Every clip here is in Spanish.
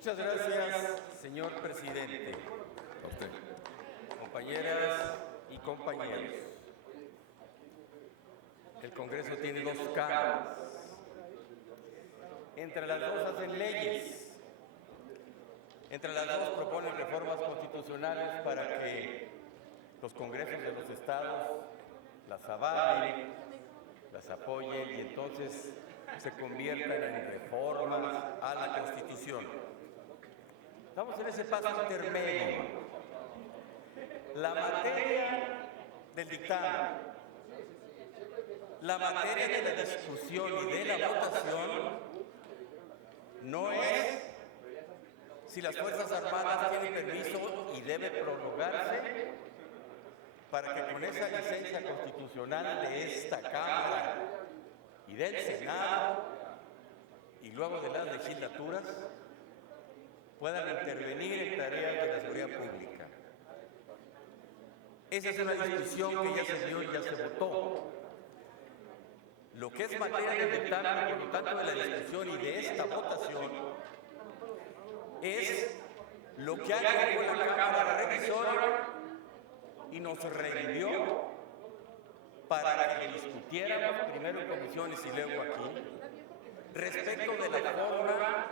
Muchas gracias, señor presidente. A usted. Compañeras y compañeros, el Congreso tiene dos cámaras. Entre las dos hacen leyes. Entre las dos proponen reformas constitucionales para que los congresos de los estados las avalen, las apoyen y entonces se conviertan en reformas a la Constitución. Estamos en ese paso intermedio. La materia del dictamen, la materia de la discusión y de la votación no es si las Fuerzas Armadas tienen permiso y debe prorrogarse para que con esa licencia constitucional de esta Cámara y del Senado y luego de las legislaturas puedan intervenir en tareas de la seguridad pública. Esa es una discusión que ya se dio y ya se votó. Lo que es materia del dictamen, por lo tanto, de la discusión y de esta votación, es lo que agregó la Cámara Revisora y nos reenvió para que discutiéramos primero en comisiones y luego aquí, respecto de la forma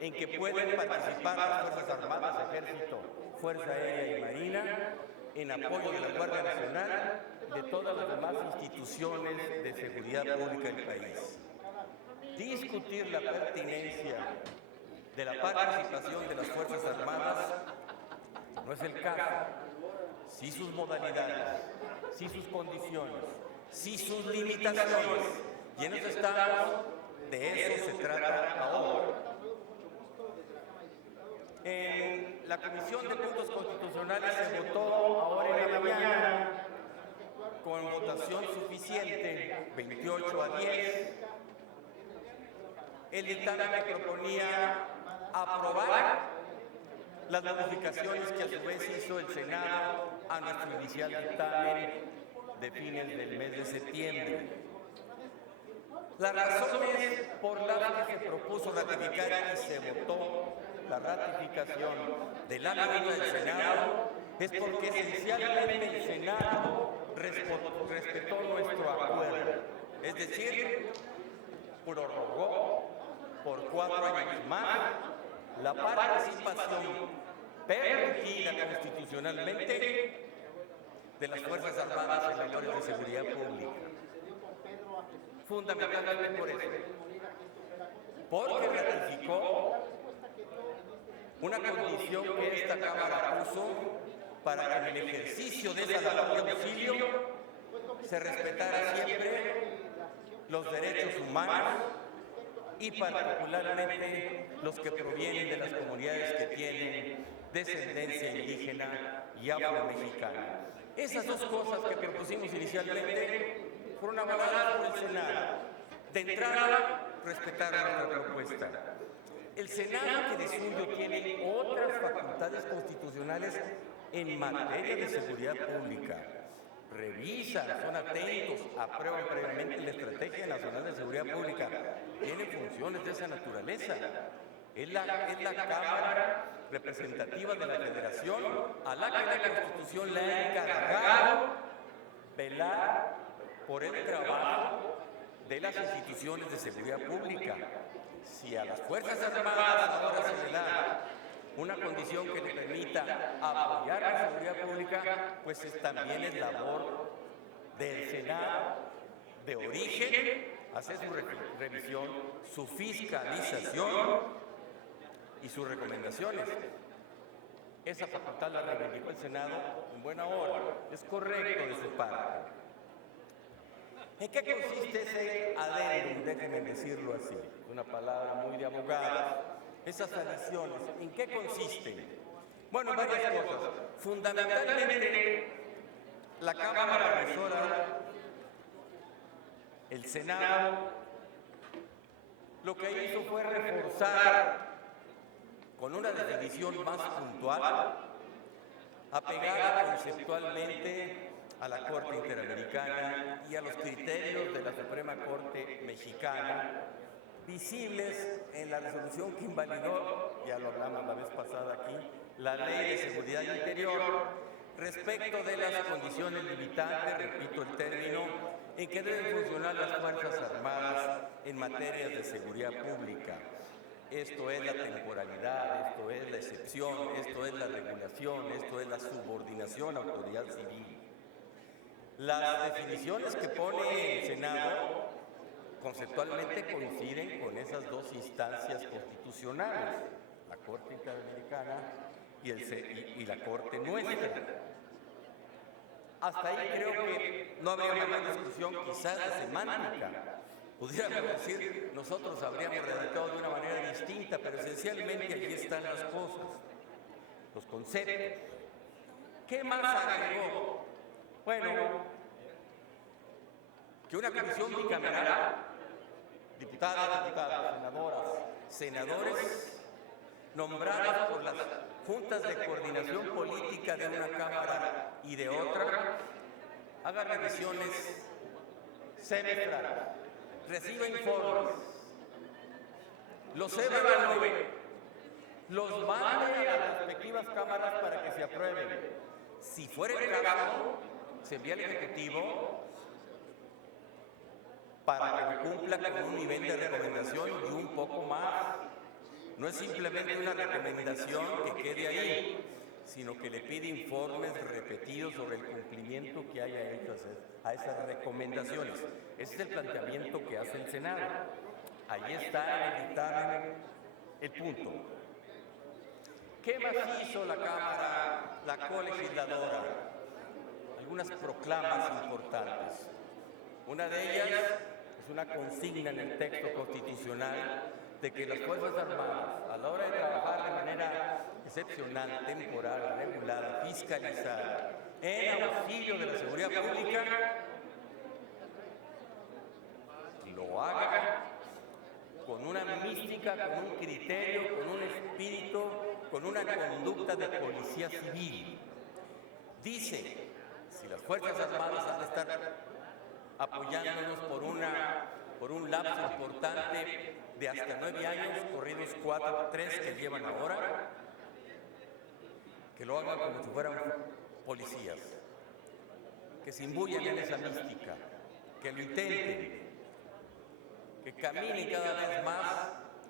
en que pueden participar las Fuerzas Armadas, Ejército, Fuerza Aérea y Marina, en apoyo de la Guardia Nacional y de todas las demás instituciones de seguridad pública del país. Discutir la pertinencia de la participación de las Fuerzas Armadas no es el caso. Sí sus modalidades, sí sus condiciones, sí sus limitaciones. Y en eso estamos, de eso se trata ahora. En la Comisión de Puntos Constitucionales se votó ahora en la mañana con votación suficiente, 28 a 10, el dictamen que proponía aprobar las modificaciones que a su vez hizo el Senado a nuestro inicial dictamen de fines del mes de septiembre. Las razones por las que se propuso ratificar y se votó la ratificación de la medida del Senado es porque esencialmente el Senado respetó nuestro acuerdo, es decir, prorrogó por 4 años más la participación permitida constitucionalmente de las Fuerzas Armadas en labores de seguridad pública. Fundamentalmente por eso, porque ratificó una condición que esta Cámara puso para que en el ejercicio de esa labor de auxilio se respetara siempre los derechos humanos y particularmente los que provienen de las comunidades que tienen descendencia indígena y afromexicana. Esas dos cosas que propusimos inicialmente fueron avaladas por el Senado. De entrada, respetaron nuestra propuesta. El Senado, que de suyo tiene otras facultades constitucionales en materia de seguridad pública, revisan, son atentos, aprueban previamente la Estrategia Nacional de Seguridad Pública, tiene funciones de esa naturaleza. Es la Cámara representativa de la Federación a la que la Constitución le ha encargado velar por el trabajo de las instituciones de seguridad pública. Si a las Fuerzas Armadas ahora se le da una condición que le permita apoyar la seguridad pública, pues también es labor del Senado de origen hacer su revisión, su fiscalización y sus recomendaciones. Esa facultad la reivindicó el Senado en buena hora, es correcto de su parte. ¿En qué consiste ese adendum? Déjenme decirlo así, una palabra muy de abogados. Esas adiciones, ¿en qué consisten? Bueno, varias cosas. Fundamentalmente, la Cámara Revisora, el Senado, lo que hizo fue reforzar con una definición más puntual, apegada conceptualmente a la Corte Interamericana y a los criterios de la Suprema Corte Mexicana, visibles en la resolución que invalidó, ya lo hablamos la vez pasada aquí, la Ley de Seguridad Interior, respecto de las condiciones limitantes, repito el término, en que deben funcionar las Fuerzas Armadas en materia de seguridad pública. Esto es la temporalidad, esto es la excepción, esto es la regulación, esto es la subordinación a la autoridad civil. Las definiciones que pone el Senado conceptualmente coinciden con esas dos instancias constitucionales, la Corte Interamericana y la Corte nuestra. Hasta ahí creo que no habría más discusión, quizás de semántica. Pudiéramos decir, nosotros habríamos redactado de una manera distinta, pero esencialmente aquí están las cosas, los conceptos. ¿Qué más agregó? Bueno, que una comisión bicameral, diputadas, senadoras, senadores, nombrados por las juntas de coordinación política de una Cámara y de otra, haga revisiones semestrales, reciba informes, los evalúe, los mande a las respectivas cámaras para que se aprueben. Si fuera el caso, se envía al Ejecutivo para que cumpla con un nivel de recomendación y un poco más. No es simplemente una recomendación que quede ahí, sino que le pide informes repetidos sobre el cumplimiento que haya hecho a esas recomendaciones. Ese es el planteamiento que hace el Senado. Ahí está en el dictamen el punto. ¿Qué más hizo la Cámara, la colegisladora? Algunas proclamas importantes. Una de ellas es una consigna en el texto constitucional de que las Fuerzas Armadas, a la hora de trabajar de manera excepcional, temporal, regulada, fiscalizada, en auxilio de la seguridad pública, lo haga con una mística, con un criterio, con un espíritu, con una conducta de policía civil. Dice, si las Fuerzas Armadas han de estar apoyándonos por un lapso importante de hasta 9 años, corridos 3 que llevan ahora, que lo hagan como si fueran policías, que se imbuyan en esa mística, que lo intenten, que caminen cada vez más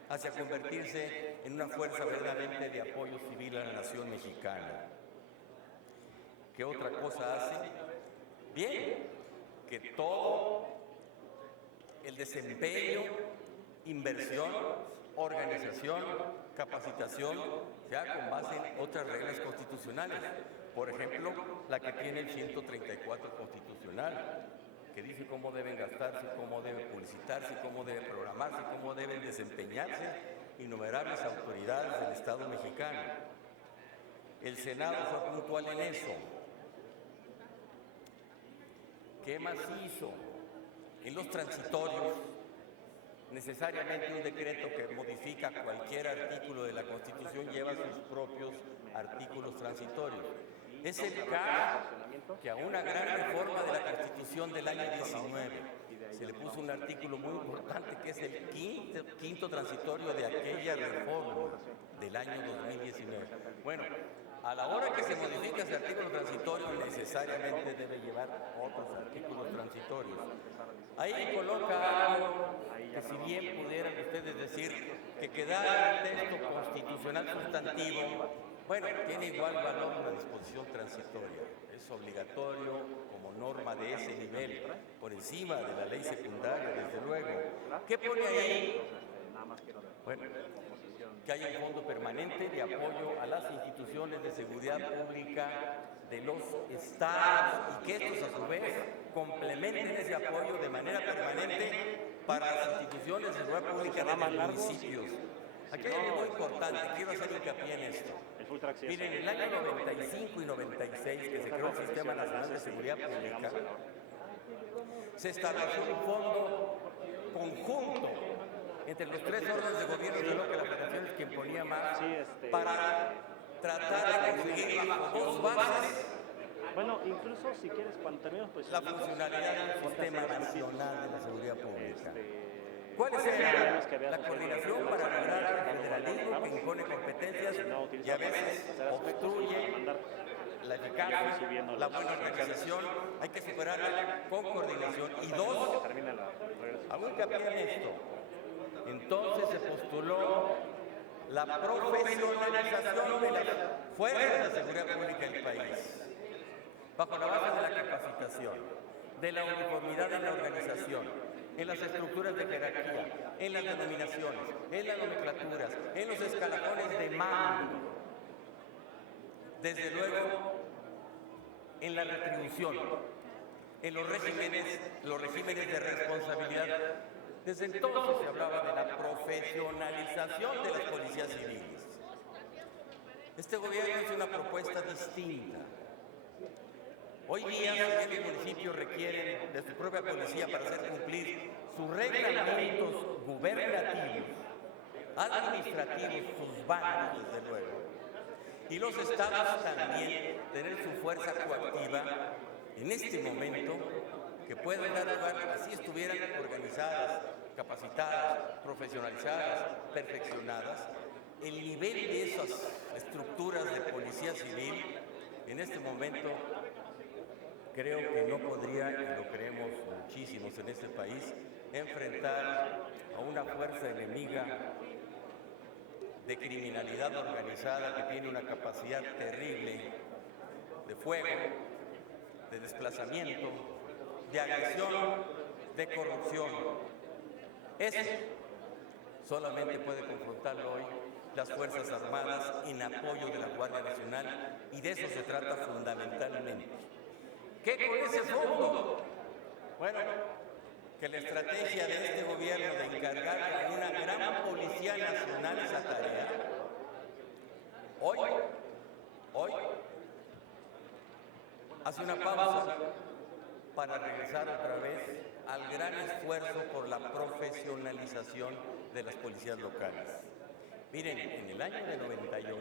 hacia convertirse en una fuerza verdaderamente de apoyo civil a la nación mexicana. ¿Qué otra cosa hace? Bien, que todo el desempeño, inversión, organización, capacitación, sea con base en otras reglas constitucionales. Por ejemplo, la que tiene el 134 constitucional, que dice cómo deben gastarse, cómo deben publicitarse, cómo deben programarse, cómo deben desempeñarse innumerables autoridades del Estado mexicano. El Senado fue puntual en eso. ¿Qué más hizo? En los transitorios, necesariamente un decreto que modifica cualquier artículo de la Constitución lleva sus propios artículos transitorios. Es el caso que a una gran reforma de la Constitución del año 19 se le puso un artículo muy importante que es el quinto transitorio de aquella reforma del año 2019. Bueno, a la hora que se modifica ese artículo transitorio, necesariamente debe llevar otros artículos transitorios. Ahí coloca algo que, si bien pudieran ustedes decir que quedara el texto constitucional sustantivo, bueno, tiene igual valor una disposición transitoria. Es obligatorio como norma de ese nivel, por encima de la ley secundaria, desde luego. ¿Qué pone ahí? Bueno, que haya un fondo permanente de apoyo a las instituciones de seguridad pública de los estados y que estos a su vez complementen ese apoyo de manera permanente para las instituciones de seguridad pública de los municipios. Aquí hay algo muy importante, quiero hacer hincapié en esto. Miren, en el año 95 y 96, que se creó el Sistema Nacional de Seguridad Pública, se estableció un fondo conjunto entre los 3 órdenes de gobierno, de lo que la Federación es quien ponía más, para tratar de conseguir bajo 2 bases. Bueno, incluso si quieres, cuando terminemos, pues la funcionalidad del Sistema Nacional de la Seguridad Pública. ¿Cuál es Sabemos que había la sucedido coordinación para lograr el federalismo que impone competencias y a veces obstruye la eficacia, la buena organización? Hay que superarla con coordinación. Y dos, hago hincapié en esto. Entonces se postuló la profesionalización de las fuerzas de seguridad pública del país, bajo la base de la capacitación, de la uniformidad en la organización, en las estructuras de jerarquía, en las denominaciones, en las nomenclaturas, en los escalafones de mando, desde luego en la retribución, en los regímenes de responsabilidad. Desde entonces se hablaba de la profesionalización de las policías civiles. Este gobierno es una propuesta distinta. Hoy día, si bien los municipios requieren de su propia policía para hacer cumplir sus reglamentos gubernativos, administrativos, sus bandos, desde luego, y los estados también tener su fuerza coactiva, en este momento, que pueden dar lugar, así estuvieran organizadas, capacitadas, profesionalizadas, perfeccionadas, el nivel de esas estructuras de policía civil, en este momento, creo que no podría, y lo creemos muchísimos en este país, enfrentar a una fuerza enemiga de criminalidad organizada que tiene una capacidad terrible de fuego, de desplazamiento, de agresión, de corrupción. Eso solamente puede confrontarlo hoy las Fuerzas Armadas en apoyo de la Guardia Nacional, y de eso se trata fundamentalmente. ¿Qué con ese fondo? Bueno, que la estrategia de este gobierno de encargar a una gran Policía Nacional esa tarea, hoy hace una pausa para regresar otra vez al gran esfuerzo por la profesionalización de las policías locales. Miren, en el año de 98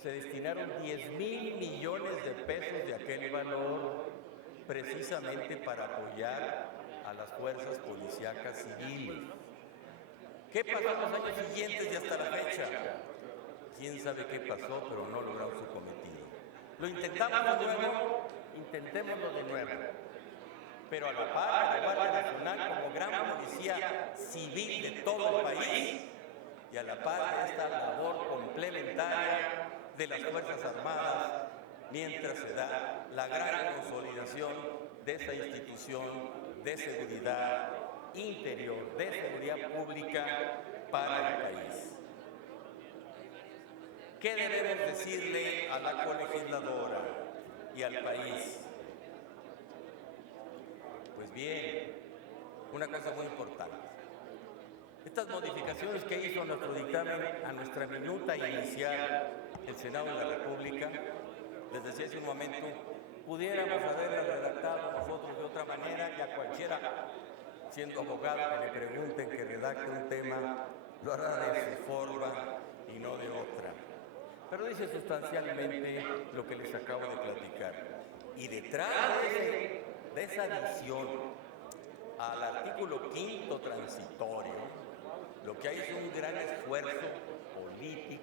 se destinaron 10,000 millones de pesos de aquel valor precisamente para apoyar a las fuerzas policíacas civiles. ¿Qué pasó en los años siguientes y hasta la fecha? Quién sabe qué pasó, pero no lograron su cometido. Lo intentamos de nuevo, intentémoslo de nuevo. Pero a la par de la Guardia Nacional como gran policía civil de todo el país, y a la par de esta labor complementaria de las Fuerzas Armadas, mientras se da la gran consolidación de esa institución de seguridad interior, de seguridad pública para el país. ¿Qué debemos decirle a la colegisladora y al país? Pues bien, una cosa muy importante. Estas modificaciones que hizo nuestro dictamen a nuestra minuta inicial el Senado de la República, les decía hace un momento, pudiéramos haberlas redactado nosotros de otra manera, y a cualquiera, siendo abogado, que le pregunten que redacte un tema, lo hará de su forma y no de otra. Pero dice sustancialmente lo que les acabo de platicar. Y detrás de esa adición al artículo 5º transitorio, lo que hay es un gran esfuerzo político